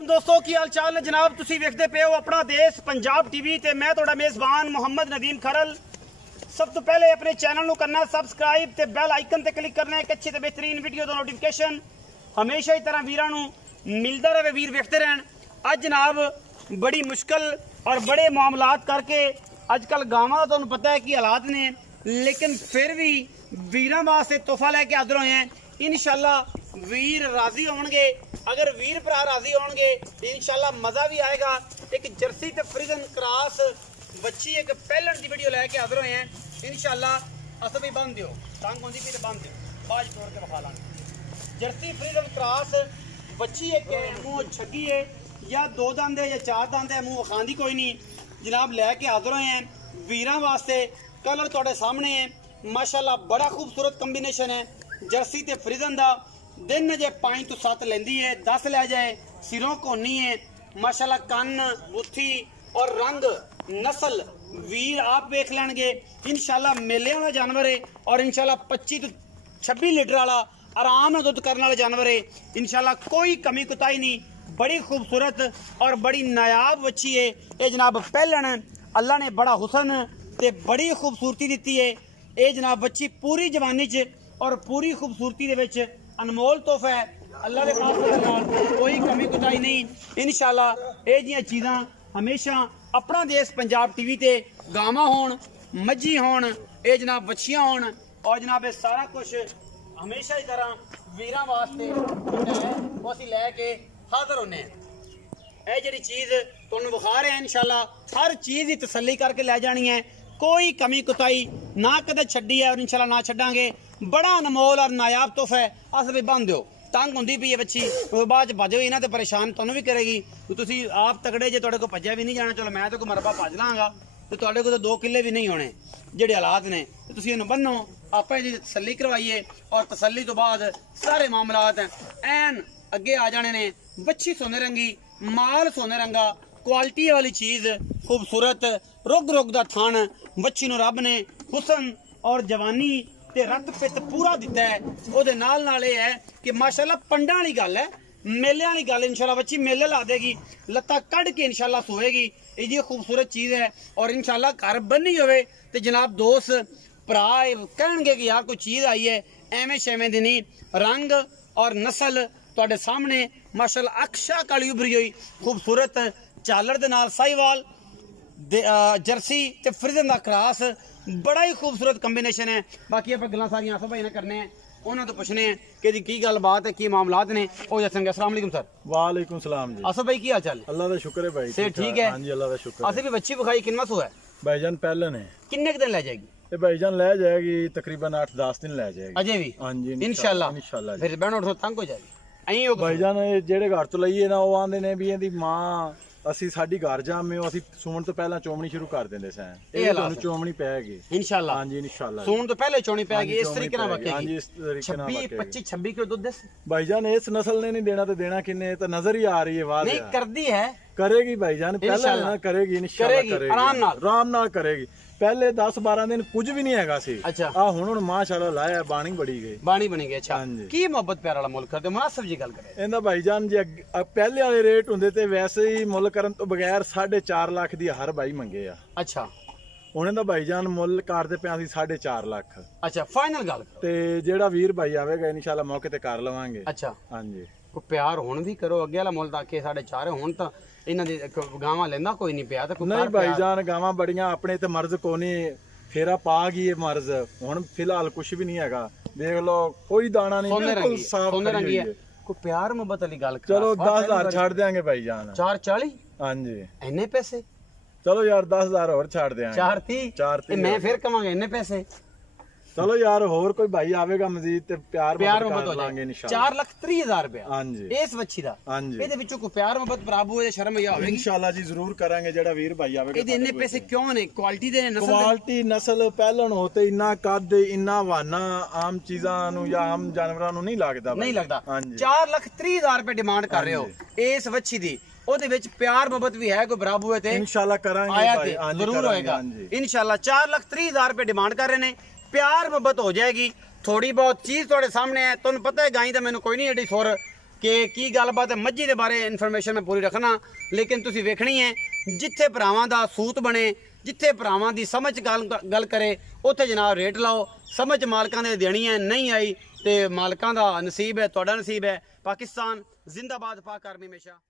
दोस्तों की हाल चाल है जनाब, तुसी वेखदे पे हो अपना देश पंजाब टीवी ते मैं तुहाडा मेज़बान मोहम्मद नदीम खरल। सब तो पहले अपने चैनल को करना सबसक्राइब ते बैल आइकन ते क्लिक करना एक अच्छी ते बेहतरीन वीडियो दा नोटिफिकेशन हमेशा ही तरह वीरां नूं मिलदा रहे, वीर वेखते रहन। अज जनाब बड़ी मुश्किल और बड़े मामलात करके अजकल गांवां तुहानूं पता है कि हालात ने, लेकिन फिर भी वीरां वास्ते तोहफा लैके हाज़र होए हैं। इंशाअल्लाह वीर राजी होंगे, अगर वीर भरा राजी होंगे इंशाअल्लाह मजा भी आएगा। एक जर्सी ते फ्रीजन क्रॉस बच्ची एक पहलन की वीडियो लैके हाज़र होए हैं। इंशाअल्लाह अस भी बंद दियो तंग होंदी भी बंद दियो बाज तोड़ के विखा लांगे। जर्सी फ्रीजन क्रॉस बच्ची एक मुँह छगी है या दो दंद है या चार दंद है, मुँह विखांदी कोई नहीं जनाब, लैके हाज़र होए हैं वीरां वास्ते। कलर तुहाडे सामने है माशाअल्लाह, बड़ा खूबसूरत कंबीनेशन है जर्सी ते फ्रीजन दा। दिन जे 5 तो 7 लेंदी है, 10 लै जाए, सिरों कोनी है माशाअल्लाह, कन बुथी और रंग नस्ल वीर आप वेख लैणगे। इंशाअल्लाह मेले वाला जानवर है और इंशाअल्लाह 25 तो 26 लीटर वाला आराम नाल दुध करने वाला जानवर है। इंशाअल्लाह कोई कमी कुताही नहीं, बड़ी खूबसूरत और बड़ी नायाब बच्ची है ये जनाब। पहलन अल्लाह ने बड़ा हुसन ते बड़ी खूबसूरती दी है ये जनाब। बच्ची पूरी जवानी च और पूरी खूबसूरती दे विच अनमोल तोहफा है अल्लाह के पास, कोई कमी कुताही नहीं। इंशाअल्लाह ये जियां चीज़ां हमेशा अपना देश पंजाब टीवी ते गावां होण मज्जी होण ये जनाब बच्चियां होण और जनाब ये सारा कुछ हमेशा की तरह वीरां वास्ते वो असीं लैके हाज़र होने हैं। ये जिहड़ी चीज़ तुहानूं विखा रहे हैं इंशाअल्लाह हर चीज़ की तसल्ली करके लै जानी है, कोई कमी कुताही ना कदे छड्डी है और इंशाअल्लाह ना छड्डांगे। बड़ा अनमोल और नायाब तोहफा है, अस भी बंद दो तंग होंदी पई है बच्ची, बाद भजो इन्हां ते परेशान तुहानूं भी करेगी। तो तुसी आप तगड़े जे तुहाडे को भज्या भी नहीं जाना, चलो मैं तो कोई मरबा भज लांगा, तो तुहाडे को तो 2 किले भी नहीं होने जिहड़े हालात ने। तो तुसी इहनूं बन्नो, आपां इहदी तसल्ली करवाइए और तसल्ली तो बाद सारे मामलात ऐन अगे आ जाने ने। बच्ची सोने रंगी, माल सोने रंगा, क्वालिटी वाली चीज़ खूबसूरत रुग रुग दा थान बच्ची नूं रब ने हुसन और जवानी ते रत पित पूरा दिता है। ओदे नाल नाल ये है कि माशाअल्लाह पंडा वाली गल है, मेले वाली गल। इंशाअल्लाह बच्ची मेले ला देगी, लत्ता कड़ के इंशाअल्लाह सोएगी। ये खूबसूरत चीज़ है और इंशाअल्लाह घर बनी होवे ते जनाब दोस्त भरा कहणगे कि यार कोई चीज़ आई है, एवें शेवें दी नहीं। रंग और नस्ल तुहाडे सामने माशाअल्लाह, अक्षा काली उभरी हुई खूबसूरत झालर दे नाल साहिवाल जर्सी ते फ्रीजन दा क्रॉस, बड़ा ही खूबसूरत कंबीनेशन है। बाकी आप गल्लां सारियां आसफ भाई ने करने हैं, उन्होंने तो पुछने हैं कि की गल बात है, की मामलात ने। ओ जसंगे अस्सलाम वालेकुम सर। वालेकुम सलाम जी। आसफ भाई की हाल चाल? अल्लाह दा शुक्र है भाई, से ठीक है? हां जी अल्लाह दा शुक्र है। असि भी बच्ची विखाई किन्ना सो है भाईजान पहले ने किन्ने दिन ले जाएगी? ये भाईजान ले जाएगी तकरीबन 8-10 दिन ले जाएगी अजय भी। हां जी इंशाअल्लाह इंशाअल्लाह फिर बहन उठ तंग हो जाएगी। अई हो भाईजान जेड़े घर तो लईए ना वो आंदे ने भी ਇਹਦੀ मां ਅਸੀਂ ਸਾਡੀ ਘਰ ਜਾਮੇ ਅਸੀਂ ਸੂਣ ਤੋਂ ਪਹਿਲਾਂ ਚੋਮਣੀ ਸ਼ੁਰੂ ਕਰ ਦਿੰਦੇ ਸਾਂ। ਇਹ ਤੁਹਾਨੂੰ ਚੋਮਣੀ ਪੈਗੀ इंशाअल्लाह। हां जी इंशाअल्लाह ਸੂਣ ਤੋਂ ਪਹਿਲੇ ਚੋਣੀ ਪੈਗੀ ਇਸ ਤਰੀਕੇ ਨਾਲ हां ਵਕੇਗੀ। जी इस तरीके ਨਾਲ 26 किलो दूध दस भाईजान इस नस्ल ने नहीं देना तो देना किन्ने तो नजर ही आ रही है वाह नहीं करदी है, करेगी भाईजान पहले ना करेगी इंशाअल्लाह करेगी आराम नाल करेगी। पहले 10-12 दिन कुछ भी नहीं हैगा सी। अच्छा आ हुण माशाअल्लाह लाया बाणी बड़ी गई, बाणी बनी गई। अच्छा हाँ जी। की मोहब्बत प्यार वाला मुल करदे मुनासिब जी गल करे ਇਹਦਾ ਭਾਈਜਾਨ ਜੇ ਪਹਿਲੇ ਵਾਲੇ ਰੇਟ ਹੁੰਦੇ ਤੇ ਵੈਸੇ ਹੀ ਮੁੱਲ ਕਰਨ ਤੋਂ ਬਗੈਰ 4.5 ਲੱਖ ਦੀ ਹਰ ਬਾਈ ਮੰਗੇ ਆ। अच्छा ਹੁਣ ਇਹਦਾ ਭਾਈਜਾਨ ਮੁੱਲ ਕਰਦੇ ਪਿਆ ਸੀ 4.5 ਲੱਖ। अच्छा फाइनल गल ਤੇ ਜਿਹੜਾ ਵੀਰ ਭਾਈ ਆਵੇਗਾ ਇਨਸ਼ਾਅੱਲਾ ਮੌਕੇ ਤੇ ਕਰ ਲਵਾਂਗੇ। अच्छा ਹਾਂਜੀ को प्यार हुण भी करो, अगे वाला मुल ताकि 4.5 हुण ਤਾਂ ਇਹਨਾਂ ਦੀ ਗਾਵਾਂ ਲੈਂਦਾ ਕੋਈ ਨਹੀਂ ਪਿਆ ਤਾਂ ਕੋਈ ਨਹੀਂ ਭਾਈਜਾਨ ਗਾਵਾਂ ਬੜੀਆਂ ਆਪਣੇ ਤੇ ਮਰਜ਼ ਕੋਨੀ ਫੇਰਾ ਪਾ ਗਈ ਇਹ ਮਰਜ਼। ਹੁਣ ਫਿਲਹਾਲ ਕੁਝ ਵੀ ਨਹੀਂ ਹੈਗਾ, ਦੇਖ ਲਓ ਕੋਈ ਦਾਣਾ ਨਹੀਂ, ਬਿਲਕੁਲ ਸਾਫ रंगी है। कोई प्यार मोहब्बत वाली गल चलो 10,000 ਛੱਡ ਦੇਾਂਗੇ ਭਾਈਜਾਨ। 440 ਹਾਂਜੀ ਇੰਨੇ ਪੈਸੇ? ਚਲੋ ਯਾਰ 10,000 ਹੋਰ ਛੱਡ ਦੇਾਂਗੇ। 430 ਮੈਂ ਫਿਰ ਕਵਾਂਗਾ ਇੰਨੇ ਪੈਸੇ। चलो यार होर कोई भाई आवेगा मजीद ते प्यार मोहब्बत हो जाएंगे इंशाल्लाह। 4,30,000 रुपया हां जी इस बच्ची दा। हां जी ਇਹਦੇ ਵਿੱਚੋਂ ਕੋਈ ਪਿਆਰ ਮੁਹੱਬਤ ਬਰਾਬਰ ਹੋਏ ਸ਼ਰਮ या ਹੋਵੇਗੀ इंशाल्लाह जी जरूर करांगे। जेड़ा वीर भाई आवेगा ਇਹਦੇ ਇੰਨੇ ਪੈਸੇ ਕਿਉਂ ਨੇ? क्वालिटी ਦੇ नस्ल क्वालिटी नस्ल पहलन होते इन्ना कद इन्ना वाना आम चीज़ां नु या आम जानवरां नु नहीं लगदा नहीं लगदा। हां जी 4,30,000 रुपए डिमांड कर रहे हो इस बच्ची दी। ਉਹਦੇ ਵਿੱਚ ਪਿਆਰ ਮੁਹੱਬਤ ਵੀ ਹੈ, ਕੋਈ ਬਰਾਬਰ ਹੋਏ ਤੇ इंशाल्लाह करांगे भाई। हां जी जरूर होएगा इंशाल्लाह। 4,30,000 रुपए डिमांड कर रहे ने, प्यार मुहब्बत हो जाएगी। थोड़ी बहुत चीज थोड़े सामने है, तुम पता है गाई तो मैंने कोई नहीं एडी सुर कि की गलबात है। मज्जी के बारे इन्फॉर्मेशन मैं पूरी रखना, लेकिन तुसी वेखनी है जिथे भरावां दा सूत बने, जिथे भरावां दी समझ गल करे, उत्थे जनाब रेट लाओ। समझ मालकां ने देनी है, नहीं आई तो मालकां दा नसीब है, तुहाडा नसीब है। पाकिस्तान जिंदाबाद, पाक आर्मी हमेशा।